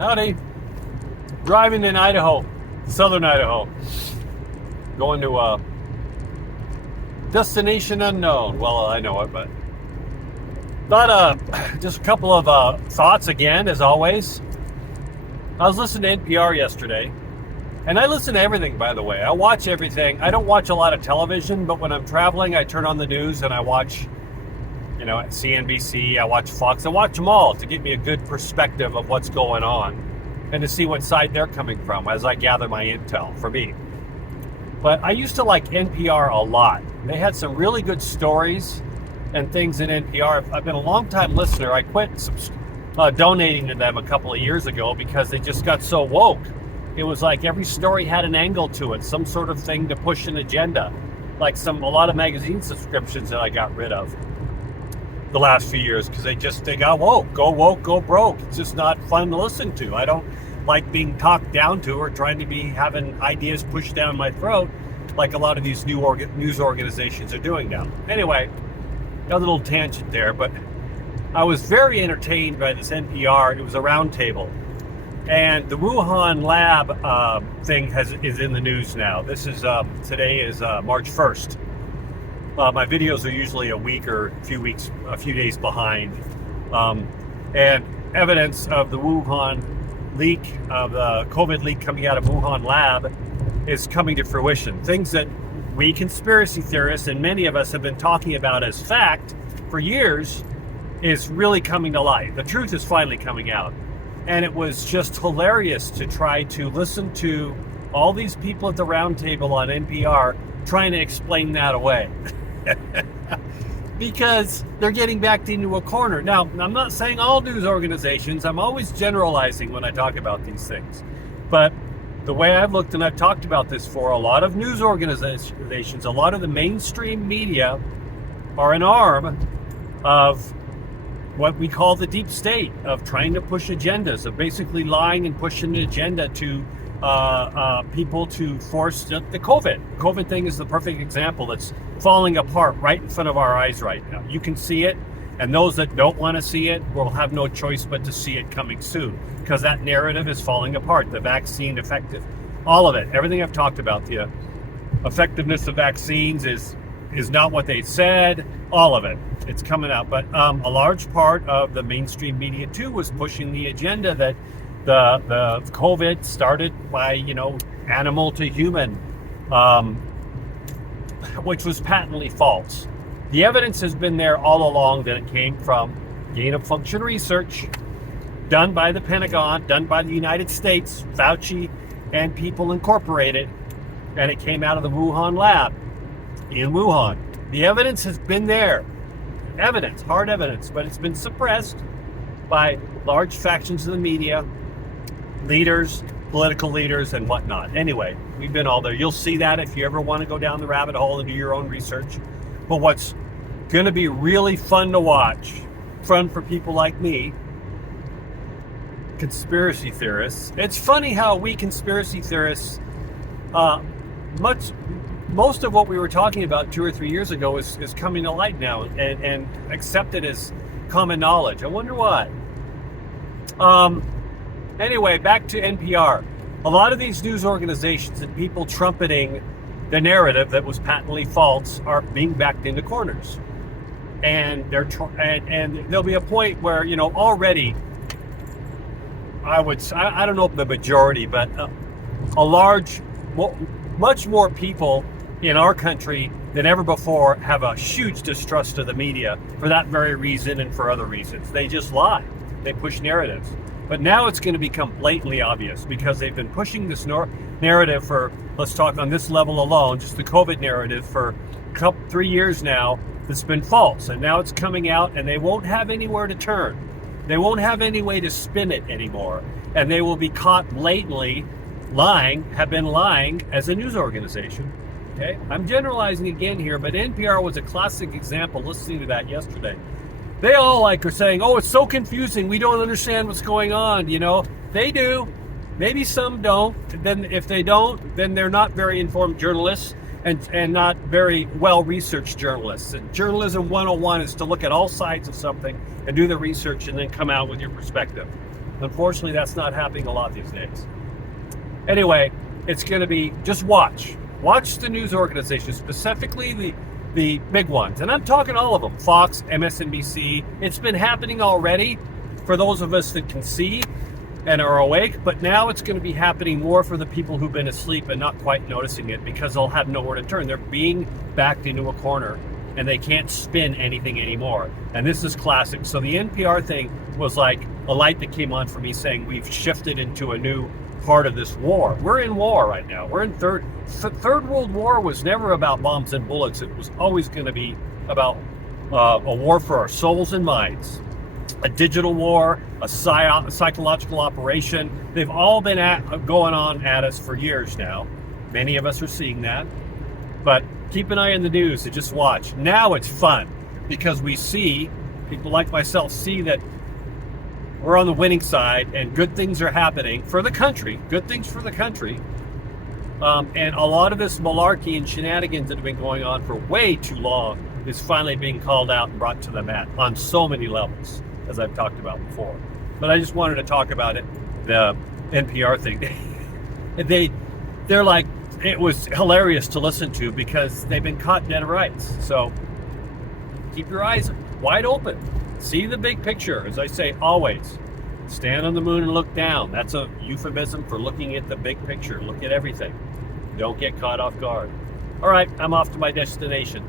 Howdy. Driving in Idaho, southern Idaho. Going to a destination unknown. Well, I know it, but thought just a couple of thoughts again, as always. I was listening to NPR yesterday, and I listen to everything, by the way. I watch everything. I don't watch a lot of television, but when I'm traveling, I turn on the news and I watch, CNBC, I watch Fox. I watch them all to give me a good perspective of what's going on and to see what side they're coming from as I gather my intel for me. But I used to like NPR a lot. They had some really good stories and things in NPR. I've been a long-time listener. I quit donating to them a couple of years ago because they just got so woke. It was like every story had an angle to it, some sort of thing to push an agenda, like a lot of magazine subscriptions that I got rid of the last few years because they got woke, go broke. It's just not fun to listen to. I don't like being talked down to or trying to be having ideas pushed down my throat like a lot of these news organizations are doing now. Anyway, got a little tangent there, but I was very entertained by this NPR. It was a round table. And the Wuhan lab thing is in the news now. This is today is March 1st. My videos are usually a week or a few days behind. And evidence of the Wuhan leak, of the COVID leak coming out of Wuhan lab is coming to fruition. Things that we conspiracy theorists and many of us have been talking about as fact for years is really coming to light. The truth is finally coming out. And it was just hilarious to try to listen to all these people at the round table on NPR trying to explain that away. Because they're getting backed into a corner. Now, I'm not saying all news organizations. I'm always generalizing when I talk about these things. But the way I've looked, and I've talked about this for a lot of news organizations, a lot of the mainstream media are an arm of what we call the deep state, of trying to push agendas, of basically lying and pushing an agenda to people to force the COVID thing is the perfect example. That's falling apart right in front of our eyes right now. You can see it, and those that don't want to see it will have no choice but to see it coming soon, because that narrative is falling apart. The vaccine effective, all of it, everything I've talked about, the effectiveness of vaccines is not what they said, all of it. It's coming out. But a large part of the mainstream media too was pushing the agenda that the COVID started by, animal to human, which was patently false. The evidence has been there all along that it came from gain of function research done by the Pentagon, done by the United States, Fauci and people incorporated, and it came out of the Wuhan lab in Wuhan. The evidence has been there. Evidence, hard evidence, but it's been suppressed by large factions of the media, leaders, political leaders, and whatnot. Anyway, we've been all there. You'll see that if you ever want to go down the rabbit hole and do your own research. But what's going to be really fun to watch, fun for people like me, conspiracy theorists. It's funny how we conspiracy theorists, most of what we were talking about 2 or 3 years ago is coming to light now and accepted as common knowledge. I wonder why. Anyway, back to NPR. A lot of these news organizations and people trumpeting the narrative that was patently false are being backed into corners. And and there'll be a point where, already, I don't know if the majority, but much more people in our country than ever before have a huge distrust of the media for that very reason and for other reasons. They just lie. They push narratives. But now it's going to become blatantly obvious because they've been pushing this narrative for, let's talk on this level alone, just the COVID narrative for 3 years now that's been false. And now it's coming out and they won't have anywhere to turn. They won't have any way to spin it anymore. And they will be caught blatantly have been lying as a news organization. Okay, I'm generalizing again here, but NPR was a classic example listening to that yesterday. They all are saying, oh, it's so confusing. We don't understand what's going on. They do. Maybe some don't. Then if they don't, then they're not very informed journalists and not very well-researched journalists. And journalism 101 is to look at all sides of something and do the research and then come out with your perspective. Unfortunately, that's not happening a lot these days. Anyway, it's going to be, just watch. Watch the news organizations, specifically the big ones. And I'm talking all of them. Fox, MSNBC. It's been happening already for those of us that can see and are awake, but now it's going to be happening more for the people who've been asleep and not quite noticing it because they'll have nowhere to turn. They're being backed into a corner and they can't spin anything anymore. And this is classic. So the NPR thing was like a light that came on for me saying we've shifted into a new part of this war. We're in war right now. We're in third World War was never about bombs and bullets. It was always going to be about a war for our souls and minds. A digital war, a psychological operation. They've all been going on at us for years now. Many of us are seeing that. But keep an eye on the news and just watch. Now it's fun because we see, people like myself see that we're on the winning side and good things are happening for the country. Good things for the country. And a lot of this malarkey and shenanigans that have been going on for way too long is finally being called out and brought to the mat on so many levels, as I've talked about before. But I just wanted to talk about it, the NPR thing. They're like, it was hilarious to listen to because they've been caught dead rights. So keep your eyes wide open. See the big picture. As I say, always stand on the moon and look down. That's a euphemism for looking at the big picture. Look at everything. Don't get caught off guard. All right, I'm off to my destination.